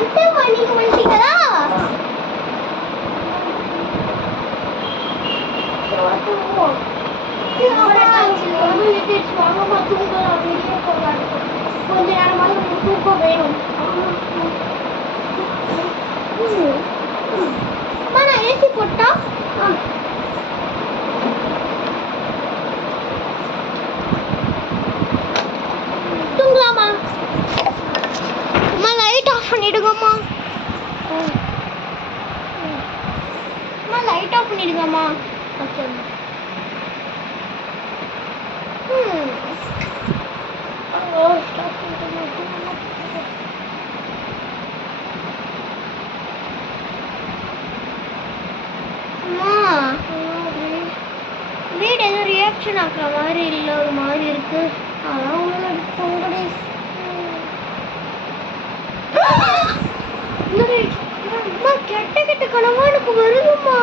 நீங்க வந்துட்டீங்களா? கொஞ்ச நேரமாவது தூக்கம் வேணும். நான் ஏசி போட்டா தூங்கலாமா? அம்மா லைட் ஆஃப் பண்ணிடுங்கம்மா. அம்மா லைட் ஆஃப் பண்ணிடுங்கம்மா. ஓகே ஸ்டாப் வீடு எதுவும் ரியாக்ஷன் ஆக்குற மாதிரி இல்லை, ஒரு மாதிரி இருக்கு. அதான் உங்களுக்கு கெட்ட கெட்ட கனவா எனக்கு வருதுமா.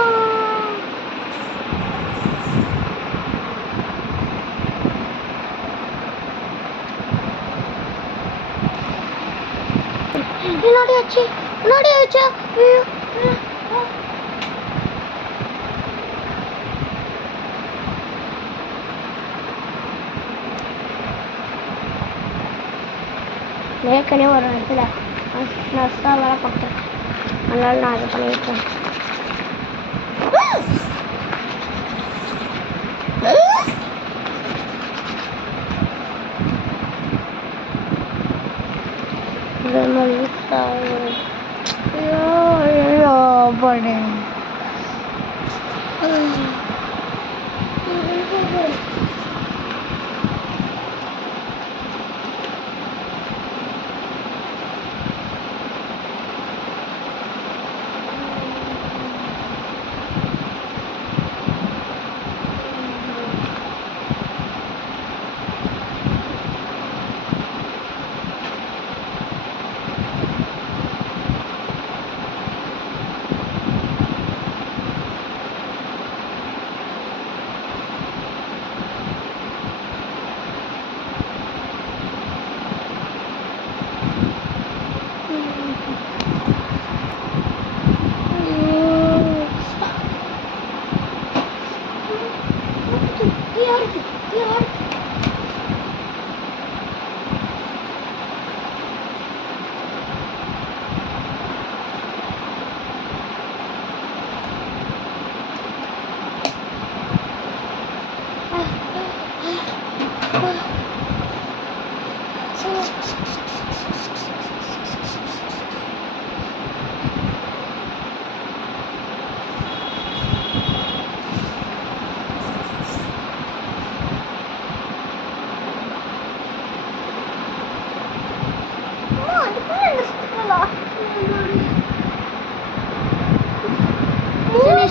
முன்னாடி ஆச்சு. ஏற்கனவே ஒரு இடத்துல நர்ஸாக வேலை பார்த்தேன், அதனால நான் அதை பண்ணியிருக்கேன்.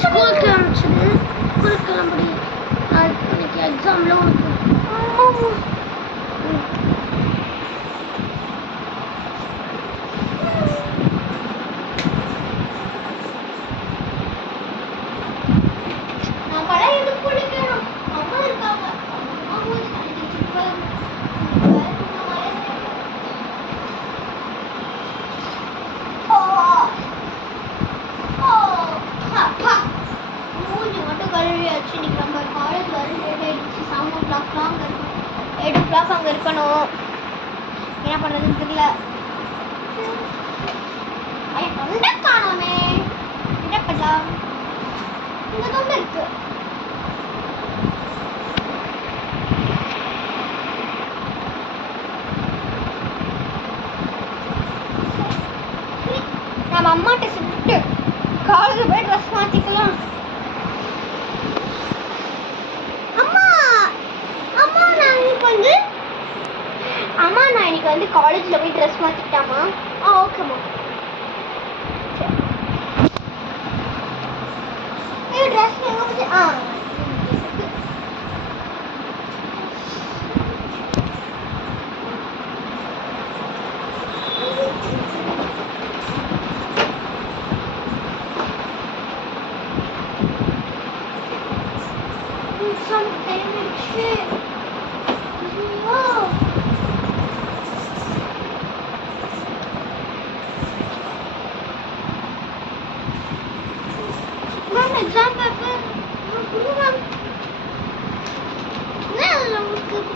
ஸ்கூலுக்கு அனுப்பிச்சிடு. ஸ்கூலுக்கு கிளம்புடி. நாளைக்கு எக்ஸாமில் உனக்கு அங்கே இருக்கணும். என்ன பண்ணுறதுன்னு தெரியல. தொண்டை காணாமே, என்ன பண்ணலாம்? இந்த தொண்டை இருக்கு. நம்ம அம்மாட்ட சொல்லிட்டு காலேஜ் போய் ட்ரெஸ் மாற்றிக்கலாம். அம்மா நான் இன்னைக்கு வந்து காலேஜில் போய் ட்ரெஸ் மாற்றிக்கிட்டாமா? ஓகேம்மா. ட்ரெஸ் எங்கே போச்சு?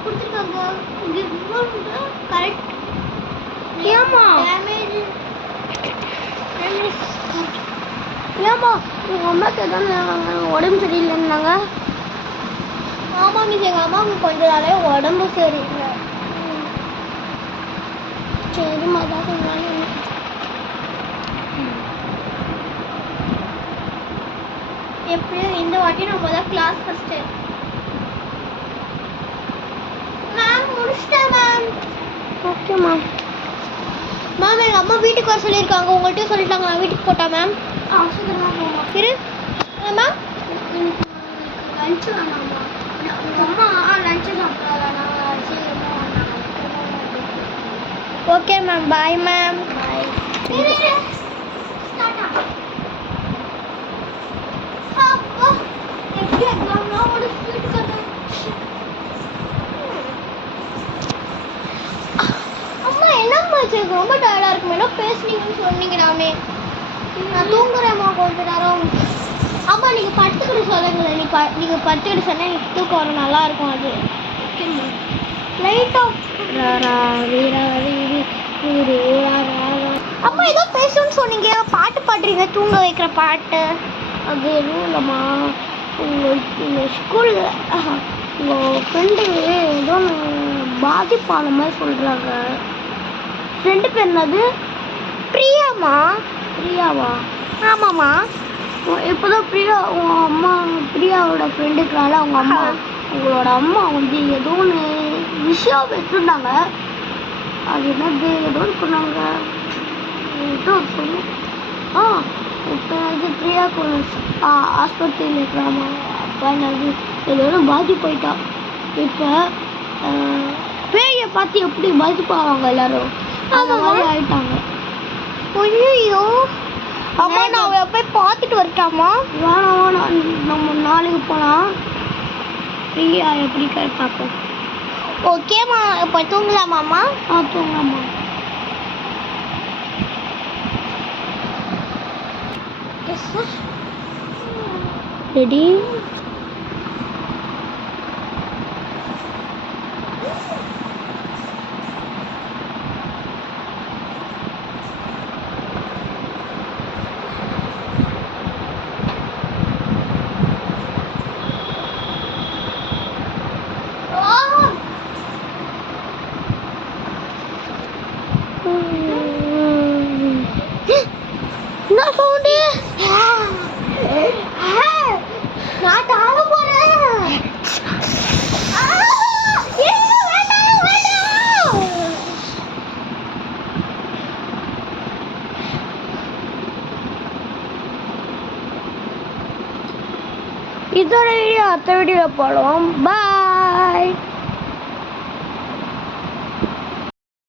கொடுத்துருக்காங்க. கரெக்ட். ஏமா டேமேஜ் ஏமா உங்க அம்மாக்கு எதாவது உடம்பு சரியில்லைன்னாங்க. ஆமா மிஸ், எங்கள் அம்மாவுக்கு கொஞ்ச நாளே உடம்பு சரியில்லை. சரிம்மா தான் சொன்னாங்க. எப்படியும் இந்த வாட்டி நம்ம தான் கிளாஸ் ஃபர்ஸ்ட். மேம் முடிச்சிட்டேன் மேம். Okay ma'am. மேம் எங்கள் அம்மா வீட்டுக்கு வர சொல்லியிருக்காங்க. உங்கள்கிட்ட சொல்லிட்டாங்க. நான் வீட்டுக்கு போட்டா மேம்? சீக்கிரமாக போமா இரு. மேம் லஞ்சு வேணாமா? உங்கள் அம்மா லஞ்சு சாப்பிட்றாங்க. Okay ma'am. Bye ma'am. Bye. அம்மா என்னம்மா ரொம்ப டயர்டாக இருக்குமே. என்ன பேசுனீங்கன்னு சொன்னீங்கடாமே. நான் தூங்குறேம்மா கொஞ்ச நேரம். அம்மா நீங்கள் படுத்துக்கிட்டு சொல்லுங்களேன். நீங்கள் படுத்துக்கிட்டு சொன்னால் எனக்கு தூக்கம் வரும். நல்லா இருக்கும் அது. லைட்டாக அம்மா ஏதோ பேசணும்னு சொன்னீங்க. பாட்டு பாடுறீங்க, தூங்க வைக்கிற பாட்டு. அது எதுவும் இல்லைம்மா. உங்கள் ஸ்கூலில் உங்கள் ஃப்ரெண்டு ஏதோ பாதிப்பான மாதிரி சொல்கிறாங்க. ஃப்ரெண்டு பேர் என்னது? பிரியாம்மா. பிரியாவா? ஆமாம்மா. இப்போ தான் பிரியா உங்கள் அம்மா பிரியாவோட ஃப்ரெண்டுக்குனால உங்களோட அம்மா வந்து ஏதோ ஒன்று விஷயம் வச்சுருந்தாங்க. அது என்னது ஏதோ ஒன்று சொன்னாங்க. ஏதோ சொல்லு. இப்போ வந்து பிரியாவுக்கு ஆஸ்பத்திரியில் இருக்கிறாமா. அப்போ என்னது ஏதோ ஒன்று பாதி போயிட்டா. இப்போ பேயை பார்த்து எப்படி பாதிப்பாவாங்க எல்லாரும் அந்த மாதிரி ஆயிட்டாங்க. ஐயோ அம்மா, நான் அவளை போய் பார்த்துட்டு வரட்டாமா? வேணாம், நம்ம நாளைக்கு போகலாம். பிரியா எப்படி பார்ப்போம். ஓகேம்மா. இப்போ தூங்கலாமாம்மா? தூங்கலாமா. ரெடி? என்ன சவுண்டு? நான் தாழ போறேன். இதோட வீடியோ அடுத்த வீடியோ போடுவோம். பாய்.